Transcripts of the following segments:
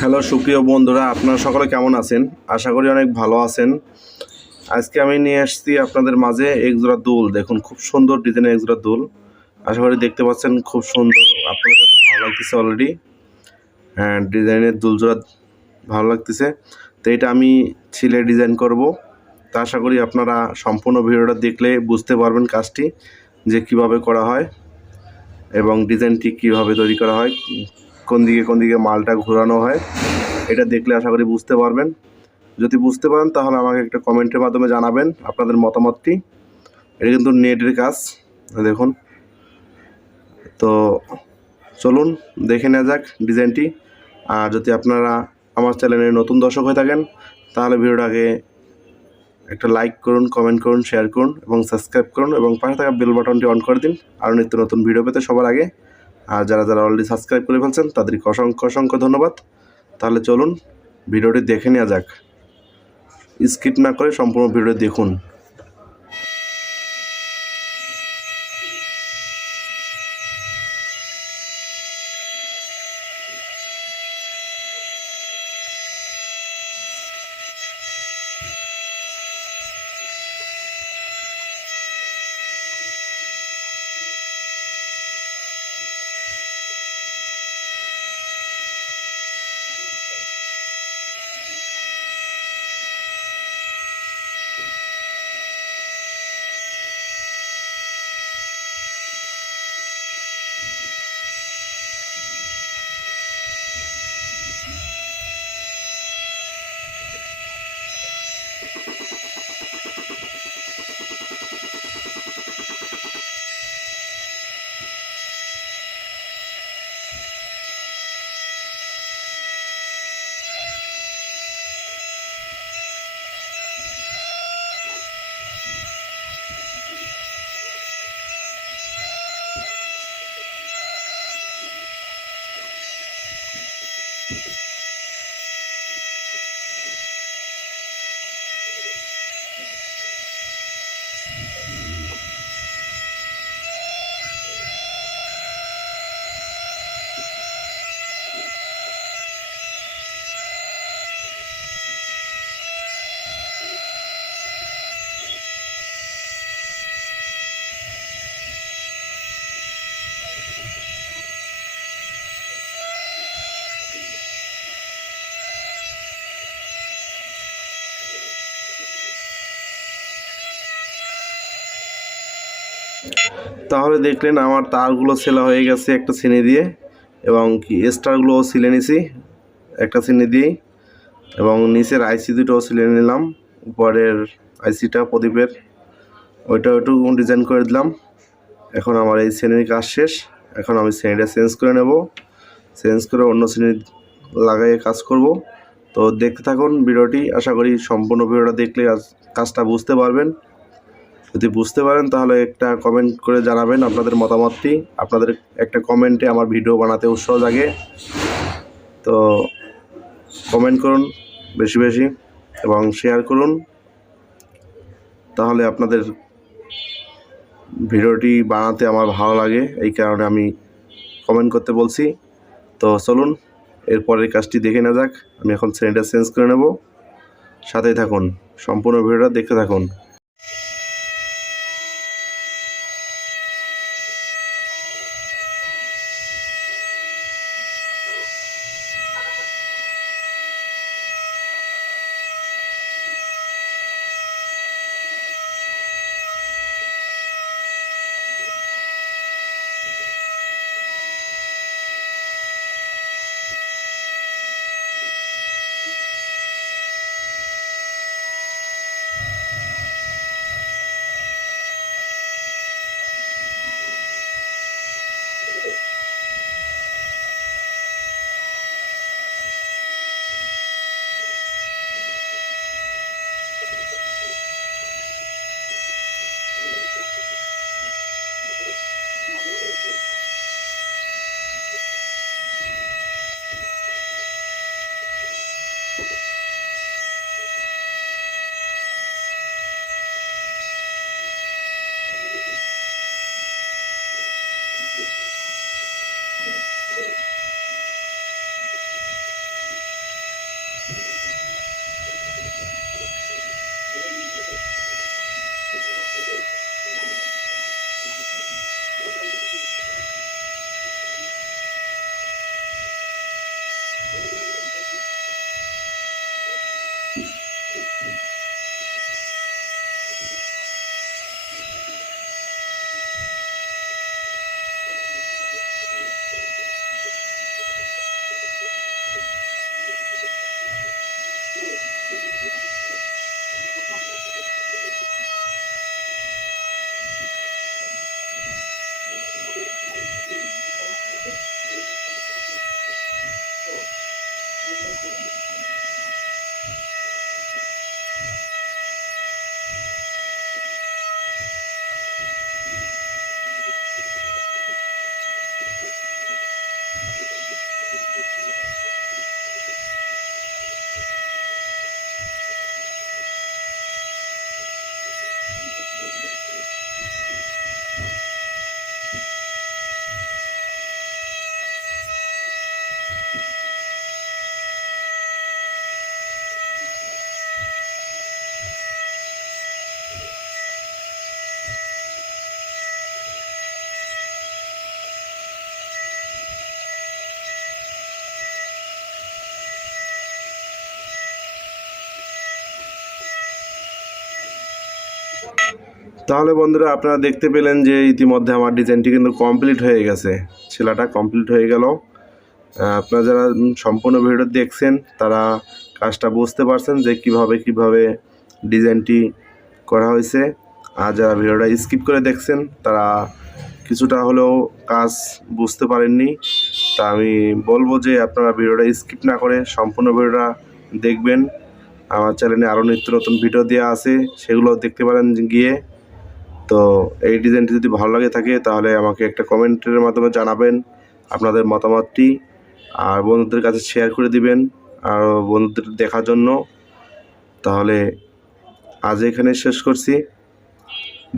Hello, সুপ্রিয় বন্ধুরা, আপনারা সকলে কেমন আছেন? আশা করি অনেক ভালো আছেন। আজকে আমি নিয়ে আসছি আপনাদের মাঝে একজোড়া দুল। দেখুন, খুব সুন্দর ডিজাইনের একজোড়া দুল। আশা করি দেখতে পাচ্ছেন, খুব সুন্দর। আপনাদের কাছে ভালো লাগতেছে অলরেডি হ্যাঁ ডিজাইনের দুলজোড়া ভালো লাগতেছে। তো এটা আমি ছিলে ডিজাইন করব। তা আশা করি আপনারা সম্পূর্ণ ভিডিওটা দেখলে বুঝতে পারবেন কাজটি, যে কীভাবে করা হয় এবং ডিজাইনটি কীভাবে তৈরি করা হয়। কোন দিকে কোন দিকে মালটা ঘোরানো হয়, এটা দেখলে আশা করি বুঝতে পারবেন। যদি বুঝতে পারেন, তাহলে আমাকে একটা কমেন্টের মাধ্যমে জানাবেন আপনাদের মতামতটি। এটা কিন্তু নেটের কাজ, দেখুন। তো চলুন, দেখে নেওয়া যাক ডিজাইনটি। আর যদি আপনারা আমার চ্যানেলে নতুন দর্শক হয়ে থাকেন, তাহলে ভিডিওটাকে একটা লাইক করুন কমেন্ট করুন শেয়ার করুন, এবং সাবস্ক্রাইব করুন, এবং পাশে থাকা বেল বাটনটি অন করে দিন। আরও নিত্য নতুন ভিডিও পেতে সবার আগে। আর যারা যারা অলরেডি সাবস্ক্রাইব করে ফেলছেন, তাদেরকে অসংখ্য অসংখ্য ধন্যবাদ। তাহলে চলুন, ভিডিওটি দেখে নেওয়া যাক। স্কিপ না করে সম্পূর্ণ ভিডিও দেখুন। তাহলে দেখলেন আমার তারগুলো সেলা হয়ে গেছে একটা চিনি দিয়ে, এবং কি স্টারগুলোও সিলে নিছি একটা চিনি দিয়েই, এবং নিচের আইসি দুটোও সিলে নিলাম, উপরের আইসিটা প্রদীপের ওইটা একটু ডিজাইন করে দিলাম। এখন আমার এই শ্রেণির কাজ শেষ, এখন আমি শ্রেণীটা চেঞ্জ করে নেব চেঞ্জ করে অন্য শ্রেণি লাগাইয়ে কাজ করব। তো দেখতে থাকুন ভিডিওটি, আশা করি সম্পূর্ণ ভিডিওটা দেখলে কাজটা বুঝতে পারবেন। যদি বুঝতে পারেন, তাহলে একটা কমেন্ট করে জানাবেন আপনাদের মতামতটি। আপনাদের একটা কমেন্টে আমার ভিডিও বানাতে উৎসাহ জাগে। তো কমেন্ট করুন বেশি বেশি এবং শেয়ার করুন। তাহলে আপনাদের ভিডিওটি বানাতে আমার ভালো লাগে, এই কারণে আমি কমেন্ট করতে বলছি। তো চলুন, এরপরের কাজটি দেখে নেওয়া যাক। আমি এখন শ্রেণীটা চেঞ্জ করে নেব। সাথেই থাকুন, সম্পূর্ণ ভিডিওটা দেখতে থাকুন। তাহলে বন্ধুরা আপনারা দেখতে পেলেন যে ইতিমধ্যে আমার ডিজাইনটি কিন্তু কমপ্লিট হয়ে গেছে। ছেলাটা কমপ্লিট হয়ে গেল। আপনারা যারা সম্পূর্ণ ভিডিওটা দেখছেন, তারা কাজটা বুঝতে পারছেন যে কীভাবে কীভাবে ডিজাইনটি করা হয়েছে। আর যারা ভিডিওটা স্কিপ করে দেখছেন, তারা কিছুটা হলেও কাজ বুঝতে পারেননি। তা আমি বলব যে আপনারা ভিডিওটা স্কিপ না করে সম্পূর্ণ ভিডিওটা দেখবেন। আমার চ্যানেলে আরও নিত্য নতুন ভিডিও দেওয়া আছে সেগুলো দেখতে পারেন গিয়ে। তো এই ডিজাইনটি যদি ভালো লাগে থাকে, তাহলে আমাকে একটা কমেন্টের মাধ্যমে জানাবেন আপনাদের মতামতটি, আর বন্ধুদের কাছে শেয়ার করে দিবেন, আর বন্ধুদের দেখার জন্য। তাহলে আজ এখানে শেষ করছি।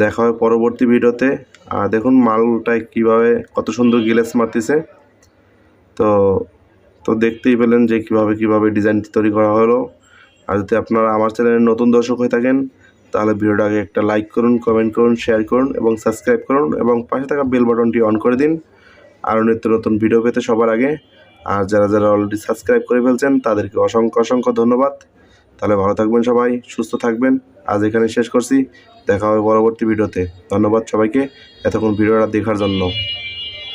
দেখা হয় পরবর্তী ভিডিওতে আর দেখুন মালটায় কীভাবে, কত সুন্দর গিলাস মারতেছে। তো তো দেখতেই পেলেন যে কীভাবে কীভাবে ডিজাইনটি তৈরি করা হলো। আর যদি আপনারা আমার চ্যানেলের নতুন দর্শক হয়ে থাকেন, তাহলে ভিডিওটাকে একটা লাইক করুন কমেন্ট করুন শেয়ার করুন এবং সাবস্ক্রাইব করুন এবং পাশে থাকা বেল বাটনটি অন করে দিন। আরও নিত্য নতুন ভিডিও পেতে সবার আগে। আর যারা যারা অলরেডি সাবস্ক্রাইব করে ফেলছেন, তাদেরকে অসংখ্য অসংখ্য ধন্যবাদ। তাহলে ভালো থাকবেন সবাই, সুস্থ থাকবেন। আজ এখানে শেষ করছি। দেখা হবে পরবর্তী ভিডিওতে ধন্যবাদ সবাইকে। এতক্ষণ ভিডিওটা দেখার জন্য।